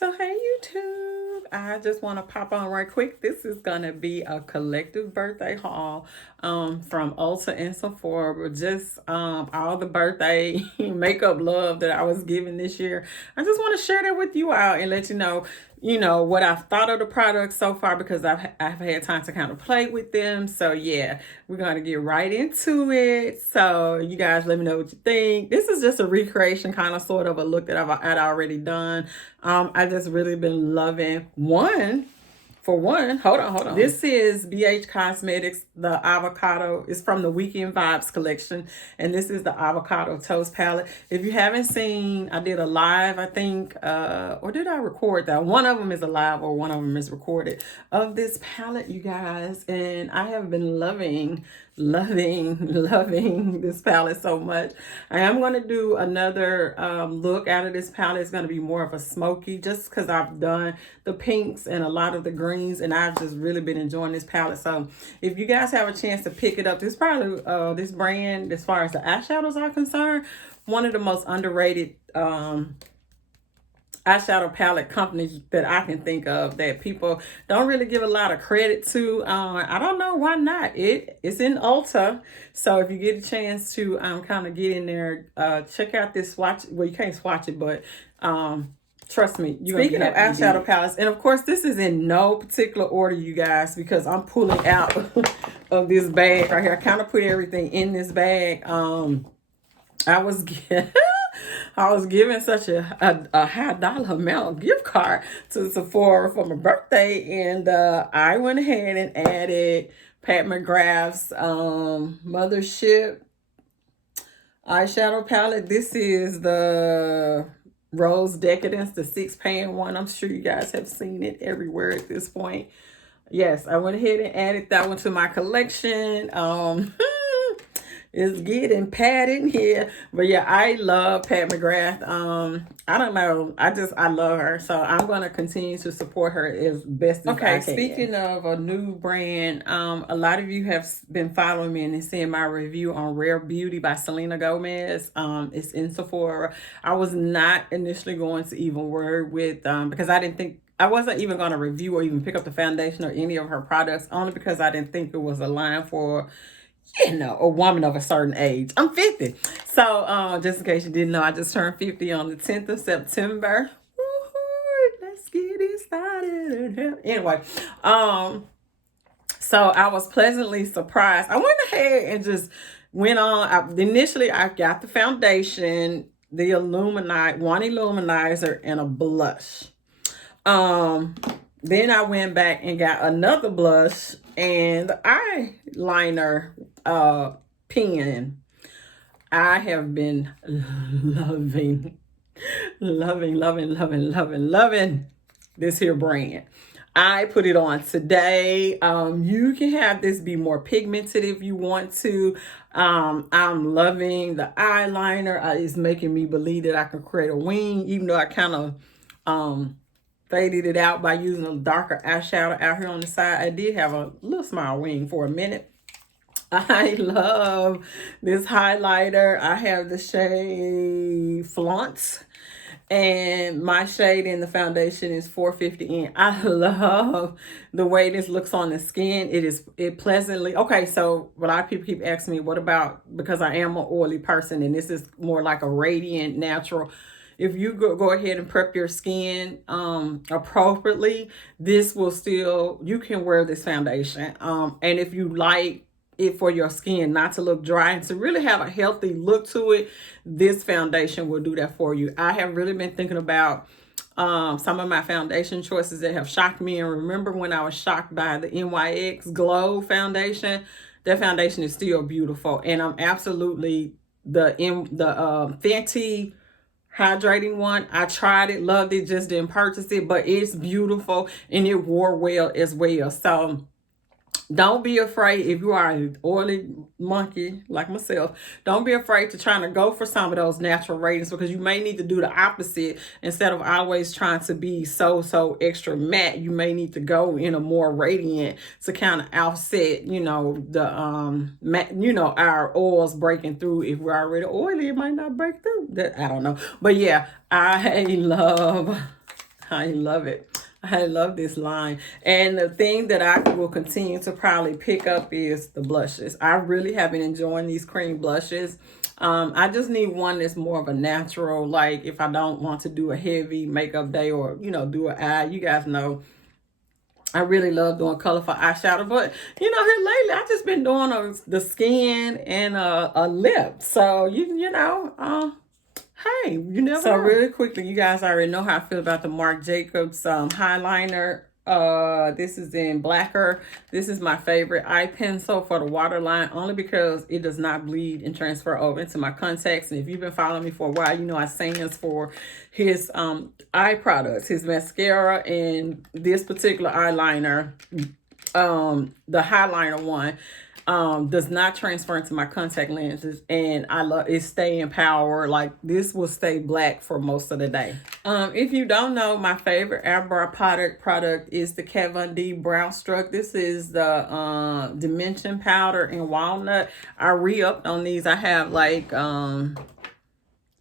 So hey YouTube, I just want to pop on right quick. This is gonna be a collective birthday haul from Ulta and Sephora, but just all the birthday makeup love that I was given this year. I just want to share that with you all and let you know what I've thought of the products so far because I've had time to kind of play with them. So yeah, we're gonna get right into it. So you guys let me know what you think. This is just a recreation kind of sort of a look that I'd already done. I just really been loving hold on. This is BH Cosmetics, the avocado. It's from the Weekend Vibes collection. And this is the avocado toast palette. If you haven't seen, I did a live, I think, or did I record that? One of them is a live or one of them is recorded of this palette, you guys. And I have been loving this palette so much. I am going to do another look out of this palette. It's going to be more of a smoky just because I've done the pinks and a lot of the greens and I've just really been enjoying this palette. So if you guys have a chance to pick it up, this probably this brand, as far as the eyeshadows are concerned, one of the most underrated eyeshadow palette companies that I can think of that people don't really give a lot of credit to. I don't know why not. It's in Ulta, so if you get a chance to kind of get in there, check out this swatch. Well, you can't swatch it, but trust me. Speaking of eyeshadow palettes, and of course this is in no particular order, you guys, because I'm pulling out of this bag right here. I kind of put everything in this bag. I was given such a high dollar amount gift card to Sephora for my birthday, and I went ahead and added Pat McGrath's Mothership eyeshadow palette. This is the Rose Decadence, the 6-pan one. I'm sure you guys have seen it everywhere at this point. Yes, I went ahead and added that one to my collection. It's getting padded here. But yeah, I love Pat McGrath. I don't know. I love her. So I'm going to continue to support her as best as I can. Okay, speaking of a new brand, a lot of you have been following me and seeing my review on Rare Beauty by Selena Gomez. It's in Sephora. I was not initially going to even work with, because I wasn't even going to review or even pick up the foundation or any of her products, only because I didn't think it was a line for, you know, a woman of a certain age. I'm 50. So just in case you didn't know, I just turned 50 on the 10th of September. Woo-hoo, let's get it started. Anyway, so I was pleasantly surprised. I went ahead and just went on. Initially, I got the foundation, the one illuminizer, and a blush. Then I went back and got another blush and the eyeliner pen. I have been loving this here brand. I put it on today. You can have this be more pigmented if you want to. I'm loving the eyeliner. It's making me believe that I can create a wing, even though I kind of faded it out by using a darker eyeshadow out here on the side. I did have a little small wing for a minute. I love this highlighter. I have the shade Flaunt, and my shade in the foundation is 450N. I love the way this looks on the skin. It pleasantly, okay, so a lot of people keep asking me, what about, because I am an oily person and this is more like a radiant, natural. If you go ahead and prep your skin appropriately, this will still, you can wear this foundation. And if you like it for your skin not to look dry and to really have a healthy look to it, this foundation will do that for you. I have really been thinking about some of my foundation choices that have shocked me. And remember when I was shocked by the NYX Glow foundation? That foundation is still beautiful. And I'm absolutely the Fenty hydrating one. I tried it, loved it, just didn't purchase it, but it's beautiful and it wore well as well. So don't be afraid if you are an oily monkey like myself. Don't be afraid to try to go for some of those natural ratings, because you may need to do the opposite. Instead of always trying to be so extra matte, you may need to go in a more radiant to kind of offset, you know, the matte, you know, our oils breaking through. If we're already oily, it might not break through. That I don't know, but yeah, I love I love it. I love this line. And the thing that I will continue to probably pick up is the blushes. I really have been enjoying these cream blushes. I just need one that's more of a natural, like if I don't want to do a heavy makeup day or, you know, do an eye. You guys know I really love doing colorful eyeshadow, but you know, here lately I just been doing the skin and a lip. So you know, hey, you never know. Really quickly, you guys already know how I feel about the Marc Jacobs highliner. This is in Blacker. This is my favorite eye pencil for the waterline, only because it does not bleed and transfer over into my contacts. And if you've been following me for a while, you know I stands for his eye products, his mascara and this particular eyeliner, the highliner one. Does not transfer into my contact lenses, and I love it. Stay in power. Like this will stay black for most of the day. If you don't know, my favorite eyebrow product is the Kat Von D Brow Struck. This is the Dimension Powder in Walnut. I re-upped on these. I have like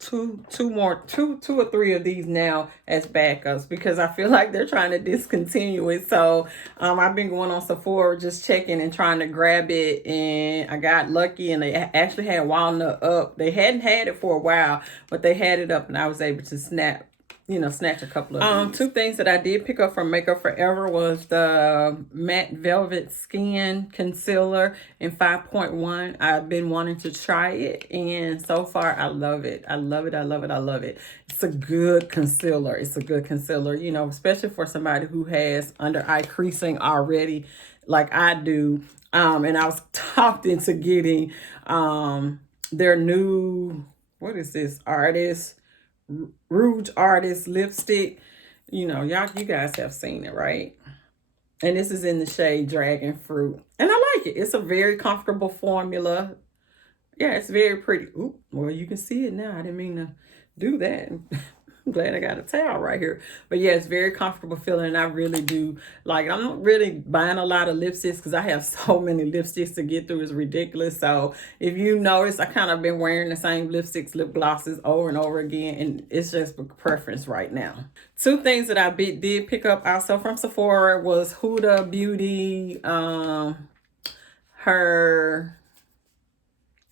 two or three of these now as backups because I feel like they're trying to discontinue it. So I've been going on Sephora just checking and trying to grab it, and I got lucky and they actually had walnut up. They hadn't had it for a while, but they had it up and I was able to snatch a couple of these. Two things that I did pick up from Makeup Forever was the Matte Velvet Skin Concealer in 5.1. I've been wanting to try it, and so far I love it. I love it. I love it. I love it. It's a good concealer. It's a good concealer, you know, especially for somebody who has under eye creasing already like I do. And I was talked into getting their new, what is this, Rouge Artist lipstick. You know, you guys have seen it, right? And this is in the shade Dragon Fruit. And I like it. It's a very comfortable formula. Yeah, it's very pretty. Ooh, well, you can see it now. I didn't mean to do that. I'm glad I got a towel right here. But yeah, it's very comfortable feeling. And I really do like it. I'm not really buying a lot of lipsticks because I have so many lipsticks to get through. It's ridiculous. So if you notice, I kind of been wearing the same lipsticks, lip glosses over and over again. And it's just a preference right now. Two things that I did pick up also from Sephora was Huda Beauty, her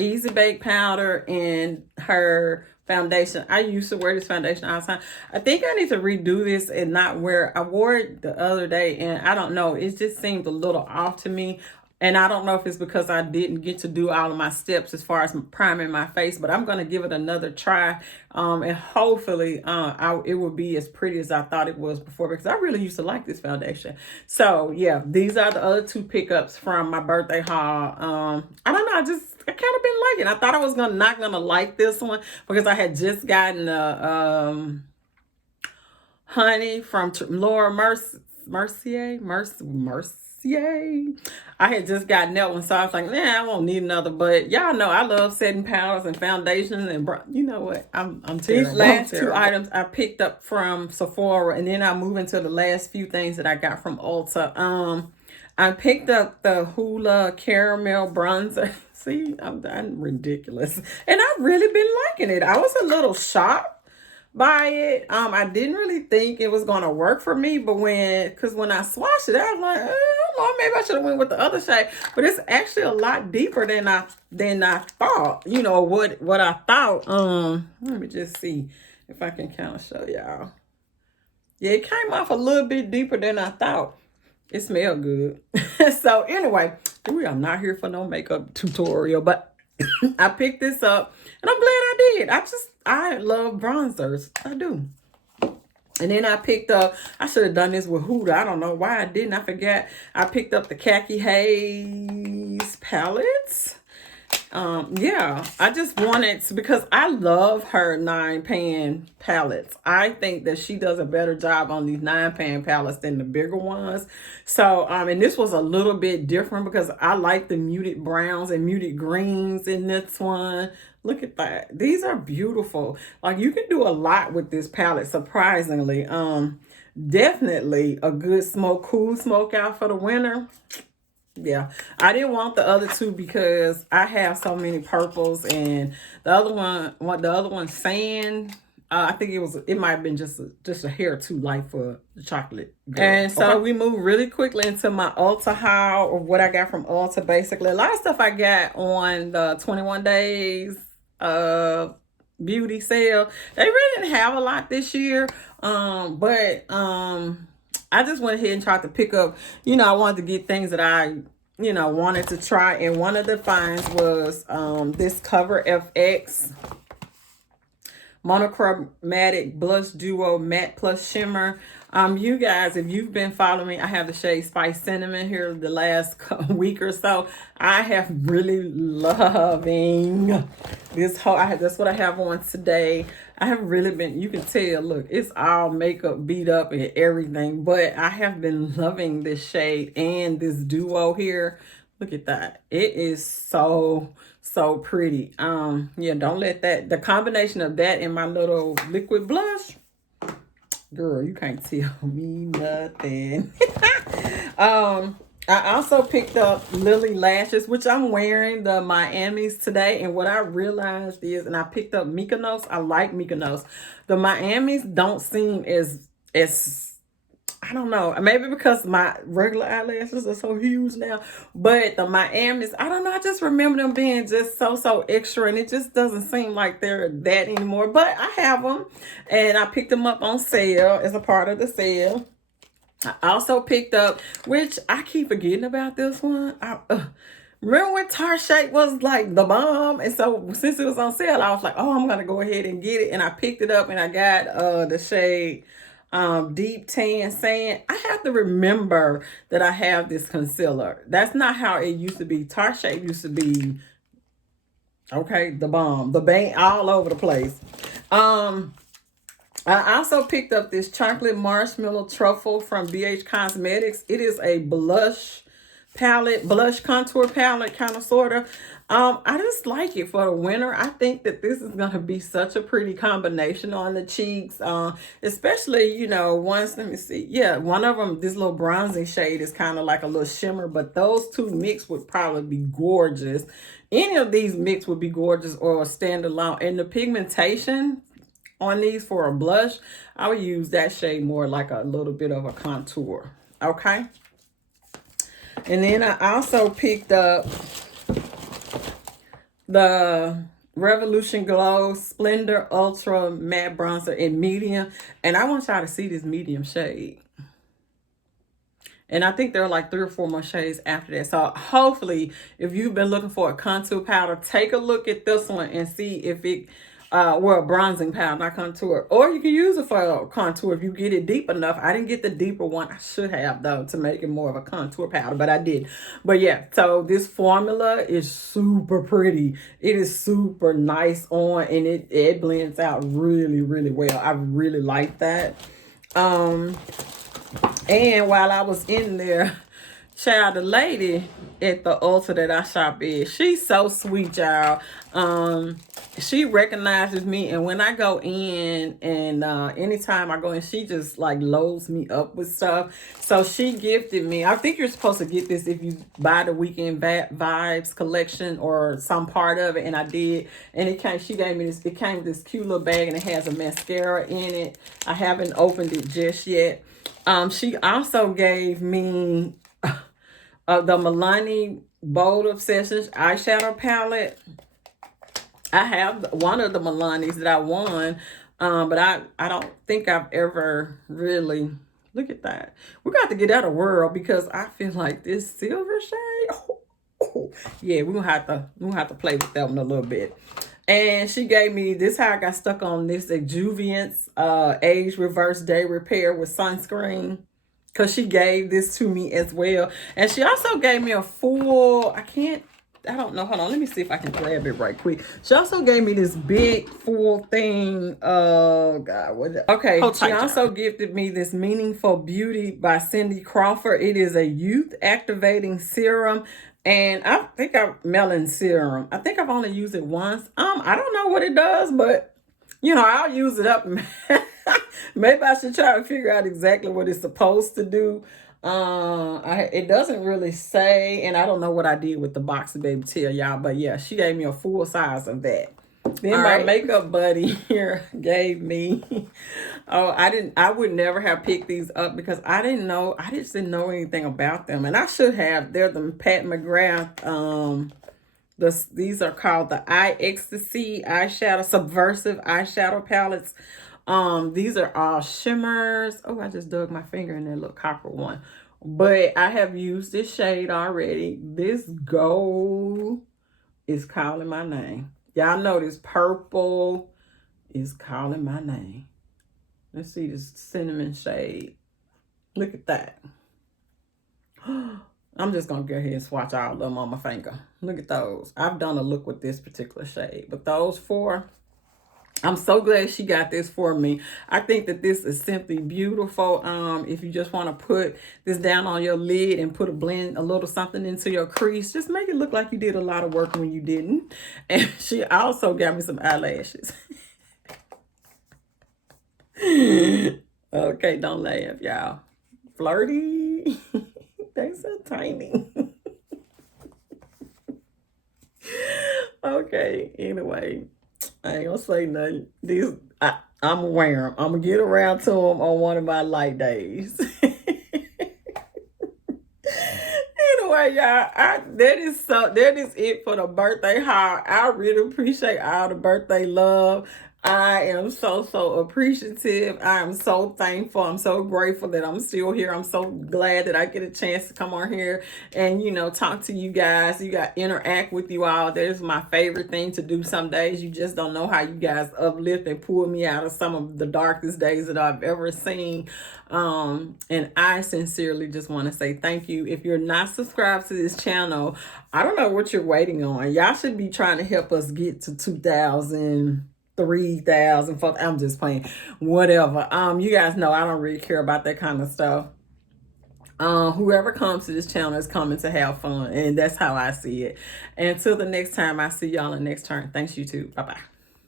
Easy Bake Powder, and her foundation. I used to wear this foundation all the time. I think I need to redo this and not wear. I wore it the other day and I don't know. It just seemed a little off to me. And I don't know if it's because I didn't get to do all of my steps as far as priming my face, but I'm going to give it another try. And hopefully it will be as pretty as I thought it was before, because I really used to like this foundation. So yeah, these are the other two pickups from my birthday haul. I don't know. I kind of been liking. I thought I was not gonna like this one because I had just gotten the honey from Laura Mercier. I had just gotten that one, so I was like, I won't need another. But y'all know I love setting powders and foundations, and you know what? I'm terrible. These last two items I picked up from Sephora, and then I move into the last few things that I got from Ulta. I picked up the Hoola Caramel Bronzer. See, I'm ridiculous. And I've really been liking it. I was a little shocked by it. I didn't really think it was going to work for me, but when I swatched it, I was like, Lord, maybe I should have went with the other shade. But it's actually a lot deeper than I thought. You know, what I thought. Let me just see if I can kind of show y'all. Yeah, it came off a little bit deeper than I thought. It smelled good. So anyway, we are not here for no makeup tutorial, but I picked this up and I'm glad I did. I love bronzers. I do. And then I picked up, I should have done this with Huda. I don't know why I didn't. I forgot. I picked up the Khaki Haze palettes. Yeah, I just wanted to, because I love her 9-pan palettes. I think that she does a better job on these 9-pan palettes than the bigger ones. So, and this was a little bit different because I like the muted browns and muted greens in this one. Look at that. These are beautiful. Like, you can do a lot with this palette, surprisingly. Definitely a good cool smoke out for the winter. Yeah, I didn't want the other two because I have so many purples, and the other one sand. I think it might have been just a hair too light for the chocolate girl. And so we move really quickly into my Ulta haul, or what I got from Ulta. Basically, a lot of stuff I got on the 21 days beauty sale. They really didn't have a lot this year, but I just went ahead and tried to pick up. I wanted to get things that I wanted to try, and one of the finds was this Cover FX monochromatic blush duo matte plus shimmer. You guys, if you've been following me, I have the shade Spice Cinnamon here the last week or so. I have really loving this whole. That's what I have on today. I have really been. You can tell. Look, it's all makeup beat up and everything, but I have been loving this shade and this duo here. Look at that. It is so pretty. Yeah, don't let the combination of that and my little liquid blush, girl, you can't tell me nothing. I also picked up Lily lashes, which I'm wearing the Miami's today, and what I realized is, and I picked up Mykonos. I like Mykonos. The Miami's don't seem as I don't know, maybe because my regular eyelashes are so huge now, but the Miami's, I don't know, I just remember them being just so extra, and it just doesn't seem like they're that anymore. But I have them, and I picked them up on sale as a part of the sale. I also picked up, which I keep forgetting about this one. Remember when Tarte Shape was like the bomb? And so since it was on sale, I was like, oh, I'm going to go ahead and get it. And I picked it up, and I got the shade Deep Tan Sand. I have to remember that I have this concealer. That's not how it used to be. Tarte Shape used to be, okay, the bomb, the bang, all over the place. I also picked up this chocolate marshmallow truffle from BH Cosmetics. It is a blush palette, blush contour palette, kind of, sort of. I just like it for the winter. I think that this is going to be such a pretty combination on the cheeks. Especially, once, let me see. Yeah, one of them, this little bronzy shade is kind of like a little shimmer, but those two mixed would probably be gorgeous. Any of these mixed would be gorgeous or stand alone. And the pigmentation on these for a blush, I would use that shade more like a little bit of a contour. Okay. And then I also picked up the Revolution Glow Splendor Ultra Matte Bronzer in medium. And I want y'all to see this medium shade. And I think there are like 3 or 4 more shades after that. So hopefully, if you've been looking for a contour powder, take a look at this one and see if it, well, a bronzing powder, not contour. Or you can use it for a contour if you get it deep enough. I didn't get the deeper one. I should have, though, to make it more of a contour powder, but I did. But yeah, so this formula is super pretty. It is super nice on, and it blends out really, really well. I really like that. And while I was in there, child, the lady at the Ulta that I shop at, she's so sweet, y'all. She recognizes me, and when I go in, and anytime I go in, she just like loads me up with stuff. So she gifted me, I think you're supposed to get this if you buy the Weekend Vibes collection or some part of it, and I did. And she gave me this, it came with this cute little bag, and it has a mascara in it. I haven't opened it just yet. She also gave me the Milani Bold Obsessions eyeshadow palette. I have one of the Milani's that I won, but I don't think I've ever really, look at that. We're going to get out of world because I feel like this silver shade, yeah, we're gonna have to play with that one a little bit. And she gave me this, how I got stuck on this Exuviance Age Reverse Day Repair with sunscreen, because she gave this to me as well. And she also gave me a full, I don't know, hold on, let me see if I can grab it right quick. She also gave me this big full thing. Oh God, okay, she also gifted me this Meaningful Beauty by Cindy Crawford. It is a youth activating serum. And I think melon serum. I think I've only used it once. I don't know what it does, but I'll use it up. Maybe I should try to figure out exactly what it's supposed to do. It doesn't really say, and I don't know what I did with the box to be able to tell y'all, but yeah, she gave me a full size of that. Then my makeup buddy here gave me, oh, I would never have picked these up because I just didn't know anything about them. And I should have. They're the Pat McGrath, these are called the Eye Ecstasy eyeshadow, subversive eyeshadow palettes. These are all shimmers. Oh, I just dug my finger in that little copper one. But I have used this shade already. This gold is calling my name. Y'all know this purple is calling my name. Let's see this cinnamon shade. Look at that. I'm just going to go ahead and swatch all of them on my finger. Look at those. I've done a look with this particular shade. But those four, I'm so glad she got this for me. I think that this is simply beautiful. If you just want to put this down on your lid and put a little something into your crease, just make it look like you did a lot of work when you didn't. And she also got me some eyelashes. Okay, don't laugh, y'all. Flirty. They so tiny. Okay, anyway. I ain't gonna say nothing. I'm gonna wear them. I'm gonna get around to them on one of my light days. Anyway, y'all, that is it for the birthday haul. I really appreciate all the birthday love. I am so appreciative. I am so thankful. I'm so grateful that I'm still here. I'm so glad that I get a chance to come on here and, talk to you guys. Interact with you all. That is my favorite thing to do some days. You just don't know how you guys uplift and pull me out of some of the darkest days that I've ever seen. And I sincerely just want to say thank you. If you're not subscribed to this channel, I don't know what you're waiting on. Y'all should be trying to help us get to 2,000, 3,000, 4,000. I'm just playing. Whatever. You guys know I don't really care about that kind of stuff. Whoever comes to this channel is coming to have fun, and that's how I see it. Until the next time I see y'all in the next turn. Thanks, YouTube. Bye-bye.